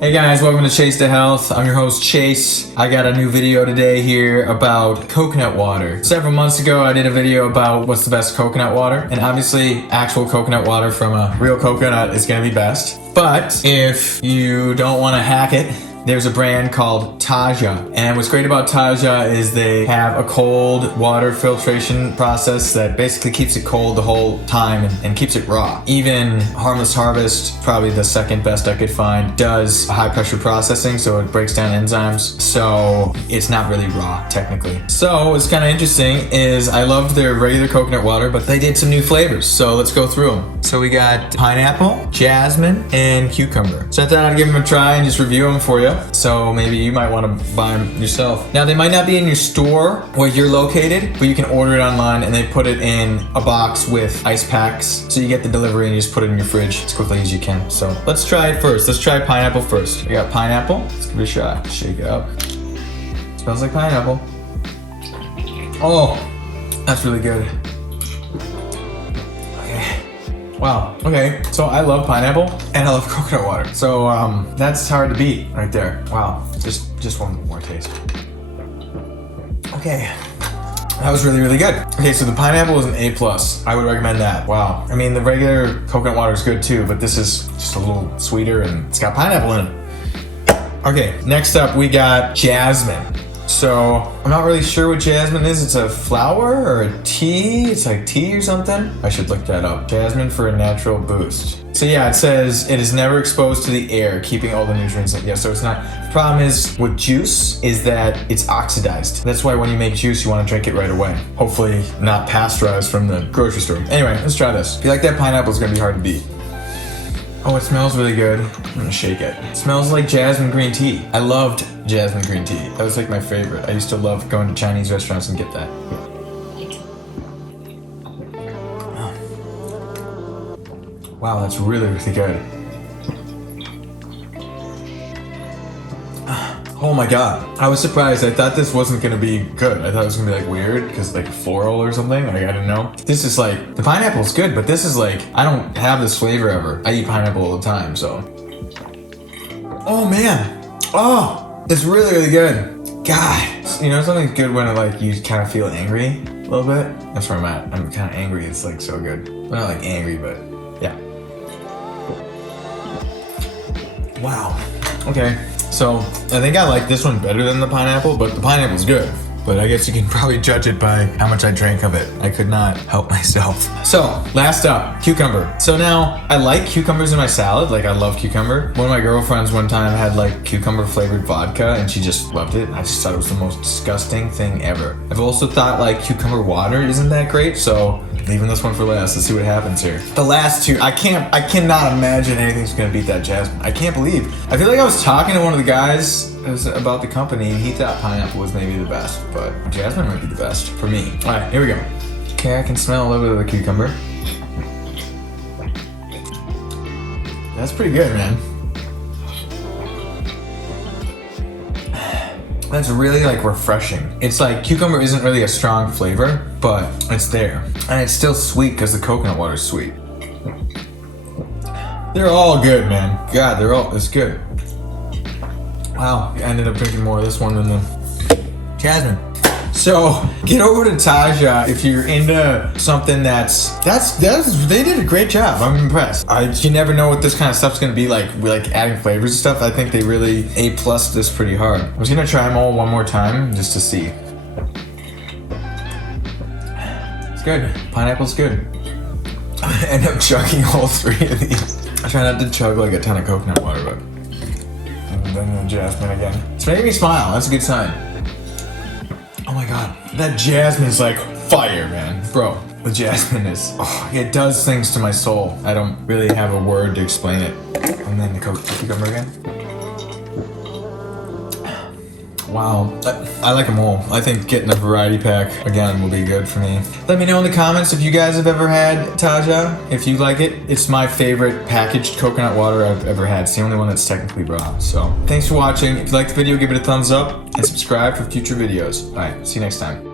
Hey guys, welcome to Chase to Health. I'm your host Chase. I got a new video today here about coconut water. Several months ago I did a video about what's the best coconut water, and obviously actual coconut water from a real coconut is gonna be best. But if you don't wanna hack it, there's a brand called Taja. And what's great about Taja is they have a cold water filtration process that basically keeps it cold the whole time and keeps it raw. Even Harmless Harvest, probably the second best I could find, does high pressure processing, so it breaks down enzymes. So it's not really raw, technically. So what's kind of interesting is I loved their regular coconut water, but they did some new flavors. So let's go through them. So we got pineapple, jasmine, and cucumber. So I thought I'd give them a try and just review them for you. So maybe you might want to buy them yourself. Now they might not be in your store where you're located, but you can order it online and they put it in a box with ice packs. So you get the delivery and you just put it in your fridge as quickly as you can. So let's try it first. Let's try pineapple first. We got pineapple. Let's give it a shot. Shake it up. Smells like pineapple. Oh, that's really good. Wow, okay, so I love pineapple and I love coconut water. So that's hard to beat right there. Wow, just one more taste. Okay, that was really, really good. Okay, so the pineapple is an A+. I would recommend that. Wow, I mean the regular coconut water is good too, but this is just a little sweeter and it's got pineapple in it. Okay, next up we got jasmine. So I'm not really sure what jasmine is. It's a flower or a tea? It's like tea or something? I should look that up. Jasmine for a natural boost. So yeah, it says it is never exposed to the air, keeping all the nutrients in. Yeah, so it's not. The problem is with juice is that it's oxidized. That's why when you make juice, you want to drink it right away. Hopefully not pasteurized from the grocery store. Anyway, let's try this. If you like that pineapple, it's gonna be hard to beat. Oh, it smells really good. I'm gonna shake it. It smells like jasmine green tea. I loved jasmine green tea. That was like my favorite. I used to love going to Chinese restaurants and get that. Wow, that's really, really good. Oh my god. I was surprised. I thought this wasn't gonna be good. I thought it was gonna be like weird because like floral or something. Like I didn't know. This is like, the pineapple's good, but this is like, I don't have this flavor ever. I eat pineapple all the time, so. Oh man. Oh, it's really, really good. God. You know, something's good when like you kind of feel angry a little bit. That's where I'm at. I'm kind of angry. It's like so good. Well, not like angry, but yeah. Wow. Okay. So I think I like this one better than the pineapple, but the pineapple's good. But I guess you can probably judge it by how much I drank of it. I could not help myself. So last up, cucumber. So now I like cucumbers in my salad. Like I love cucumber. One of my girlfriends one time had like cucumber flavored vodka and she just loved it. I just thought it was the most disgusting thing ever. I've also thought like cucumber water isn't that great. So leaving this one for last. Let's see what happens here. The last two, I cannot imagine anything's gonna beat that jasmine. I can't believe. I feel like I was talking to one of the guys about the company and he thought pineapple was maybe the best, but jasmine might be the best for me. All right, here we go. Okay, I can smell a little bit of the cucumber. That's pretty good, man. That's really like refreshing. It's like cucumber isn't really a strong flavor, but it's there. And it's still sweet because the coconut water is sweet. They're all good, man. God, it's good. Wow, I ended up drinking more of this one than the jasmine. So get over to Taja if you're into something they did a great job. I'm impressed. You never know what this kind of stuff's gonna be like. We like adding flavors and stuff. I think they really A+ this pretty hard. I was gonna try them all one more time just to see. It's good. Pineapple's good. I end up chugging all three of these. I try not to chug like a ton of coconut water, but. And then the jasmine again. It's making me smile. That's a good sign. Oh my god. That jasmine is like fire, man. Bro, the jasmine is... Oh, it does things to my soul. I don't really have a word to explain it. And then the cucumber again. Wow. I like them all. I think getting a variety pack, again, will be good for me. Let me know in the comments if you guys have ever had Taja, if you like it. It's my favorite packaged coconut water I've ever had. It's the only one that's technically raw. So, thanks for watching. If you liked the video, give it a thumbs up and subscribe for future videos. Alright, see you next time.